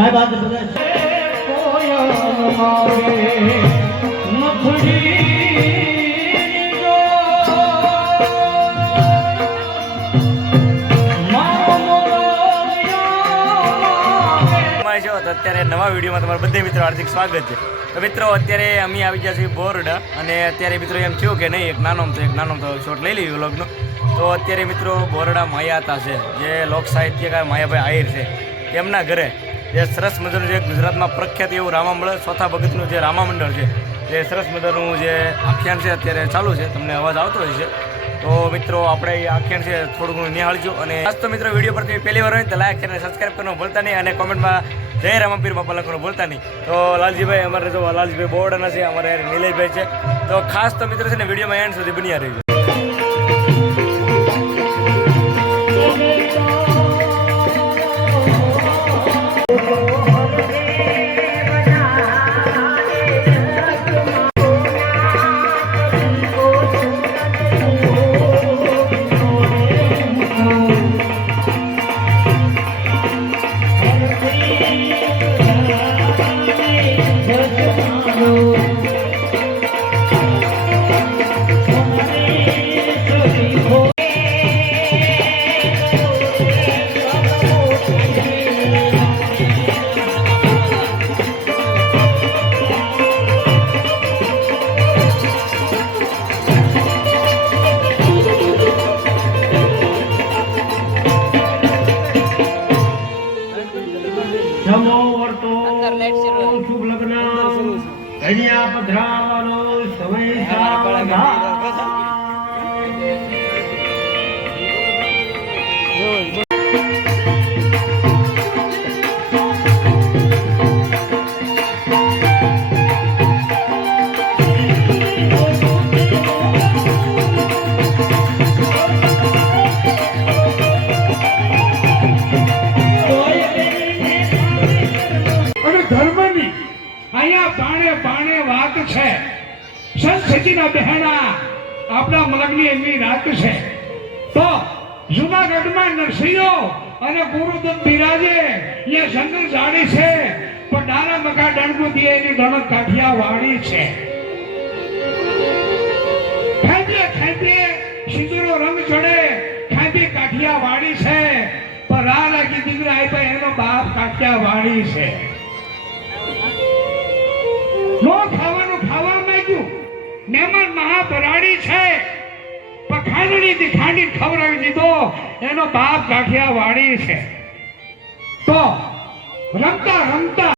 સાહેબ આજે બધા અત્યારે નવા વિડીયોમાં તમારા બધા મિત્રો હાર્દિક સ્વાગત છે. તો મિત્રો અત્યારે અમે આવી ગયા છીએ બોરડા અને અત્યારે મિત્રો એમ થયું કે નહીં એક નાનો તો શોટ લઈ લઈએ વ્લોગનો. તો અત્યારે મિત્રો બોરડા માયાતા છે જે લોક સાહિત્યકાર માયાભાઈ આહિર છે તેમના ઘરે જે સરસ મજાનું જે ગુજરાતમાં પ્રખ્યાત એવું રામામંડળ ચોથા ભગતનું જે રામામંડળ છે એ સરસ મજાનું જે આખ્યાન છે અત્યારે ચાલુ છે. તમને અવાજ આવતો હોય છે તો મિત્રો આપણે એ આખ્યાન છે થોડું ઘણું નિહાળજો. અને આજ તો મિત્રો વિડીયો પર તમે પહેલી વાર હોય તો લાઈક અને સબસ્ક્રાઈબ કરવાનું ભૂલતા નહીં અને કોમેન્ટમાં જય રામાપીર બાપા લખવાનું ભૂલતા નહીં. તો લાલજીભાઈ અમારે જો લાલજીભાઈ બોરડાના છે, અમારે નિલેશભાઈ છે. તો ખાસ તો મિત્રો છે ને વિડીયોમાં એન્ડ સુધી બન્યા રહેજો. શુભ લગ્ન અહીંયા પધરાવાનો સમય સાવધાન. આપણા મલકની એમની રાત છે. તો જુનાગઢમાં નરસિંહો અને ગુરુદત્ત બિરાજે એ શંકર જાડી છે પણ ડારા મકા ડણકુ દીએ એની ગણક કાઠિયા વાળી છે. ખેંચે ખેંચે સિંદૂરો રંગ ચડે ખેંચે કાઠિયા વાળી છે પણ રા લાગી દીકરા આપ્યા એનો બાપ કાઠિયા વાળી છે. નો ખાવાનું ખાવા માંગ્યું મહેમાન મહાપરાડી છે પણ ખાંડણી થી ખાંડી ખવડાવી દીધો એનો બાપ કાઠિયા વાળી છે. તો રમતા રમતા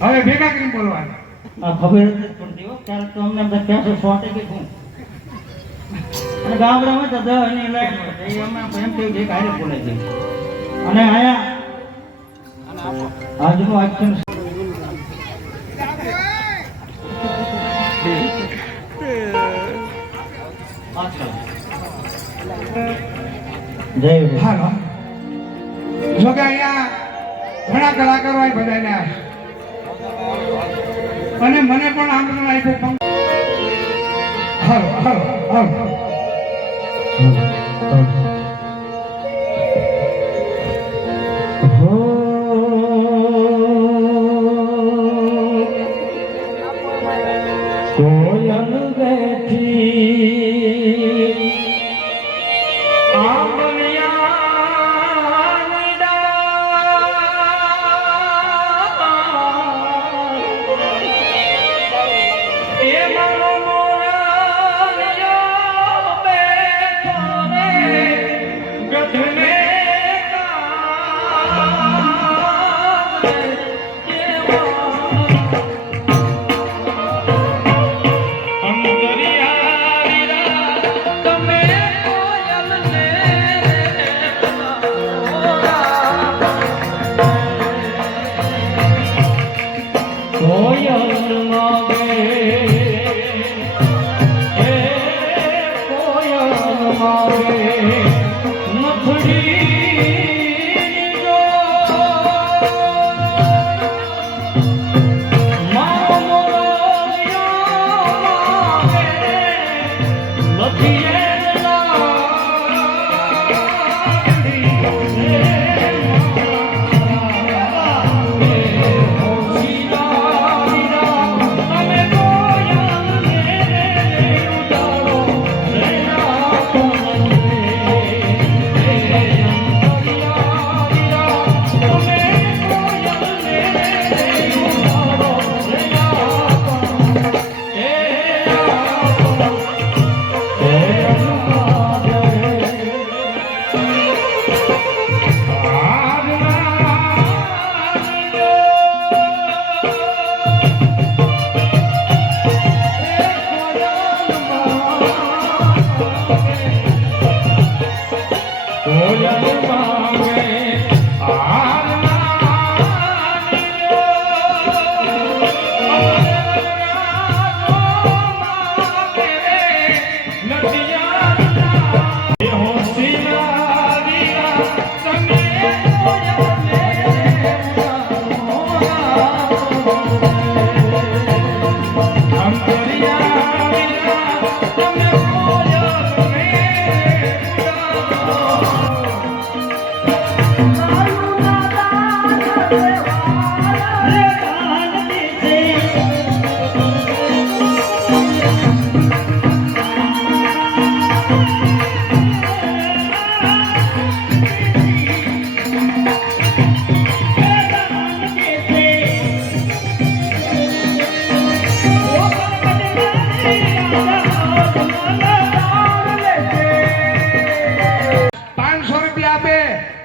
હવે ભેગા કરીને બોલવાનું. ખબર નથી પડતી હો ક્યારેક તો અમને ક્યાં શોર્ટ કે શું અને ગામડામાં તો દવાની લાઈન હોય એ અમે એમ કહ્યું છે કાર્ય બોલે છે. અને આયા આજનું આખ્યાન જય હાલો જો કે અહીંયા ઘણા કલાકારો હોય બધાને અને મને પણ આમંત્રણ આપ્યું. હાલો હાલો હાલો કોયલ બેઠી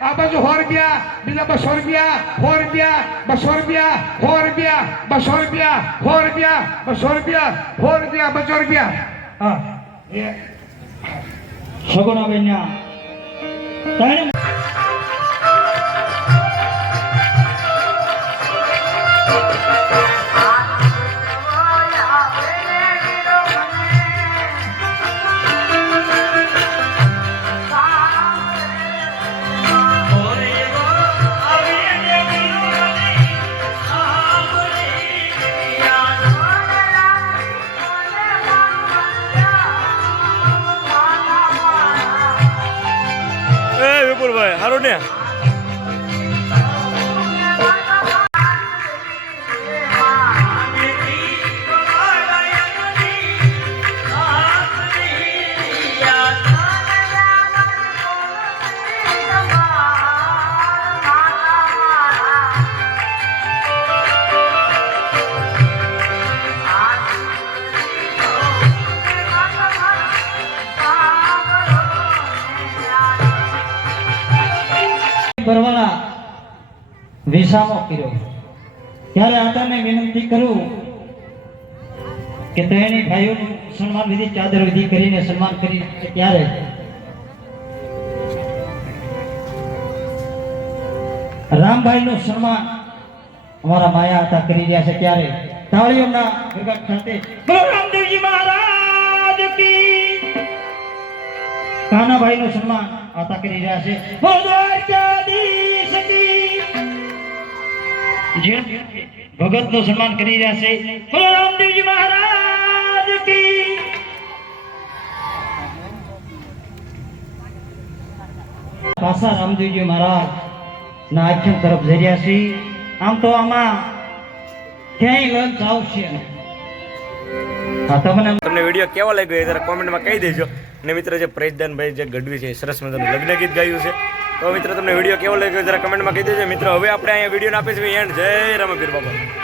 આ બાજુ 100 રૂપિયા, બીજા 200 રૂપિયા, 100 રૂપિયા, 200 રૂપિયા, 100 રૂપિયા, 200 રૂપિયા, 100 રૂપિયા, 200 રૂપિયા, 100 રૂપિયા, 200 રૂપિયા. હા સગુણાબેન ના ત્રણે વિપુલભાઈ હારું ને કરવાના વિસામો કર્યો ત્યારે આદરને વિનંતી કરું કે તેની ભાઈઓનું સન્માન વિધિ ચાદર વિધિ કરીને સન્માન કરી છે ત્યારે રામભાઈનું સન્માન અમારા માયા હતા કરી રહ્યા છે ત્યારે તાળીઓના ગગડ સાથે બોલો રામદેવજી મહારાજ કી કાનાભાઈનું સન્માન આતા કરી રહ્યા છે બોલો દ્વારકાધીશ કી જે ભગતનું સન્માન કરી રહ્યા છે બોલો રામદેવજી મહારાજ કી પાછા રામદેવજી મહારાજ ના આખ્યાન તરફ જઈ રહ્યા છે આમ તો આમાં ક્યાંય લંચ આવશે તમને વિડીયો કેવો લાગ્યો એ જરા કોમેન્ટમાં કહી દેજો અને મિત્રો જે પ્રેજદાનભાઈ જે ગઢવી છે સરસ મજાનું લગ્ન ગીત ગાયું છે તો મિત્રો તમને વિડીયો કેવો લાગ્યો જરા કમેન્ટમાં કહી દેજો મિત્રો હવે આપણે અહીંયા વિડીયો આપીશું એન્ડ જય રામપીર બાબા.